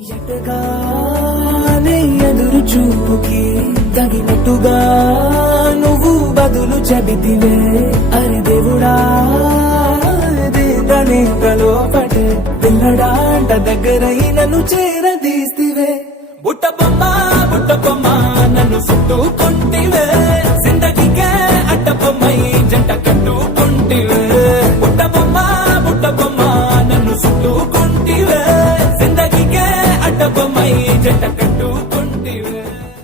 ఎటగానే ఎదురు చూపుకి తగినట్టుగా నువ్వు బదులు చెబితివే. అరే దేవుడా దేగనేగలో పడే పిల్లడాంట దగ్గరై నన్ను చేరదీస్తివే. బుట్ట బొమ్మ నన్ను చుట్టుకుంటివే. జిందగీకే అడ్డ బొమ్మై జంట కట్టుకుంటివే. బుట్ట బొమ్మ నన్ను చుట్టుకుంటివే. జిందగీకే అడ్డ బొమ్మై జంట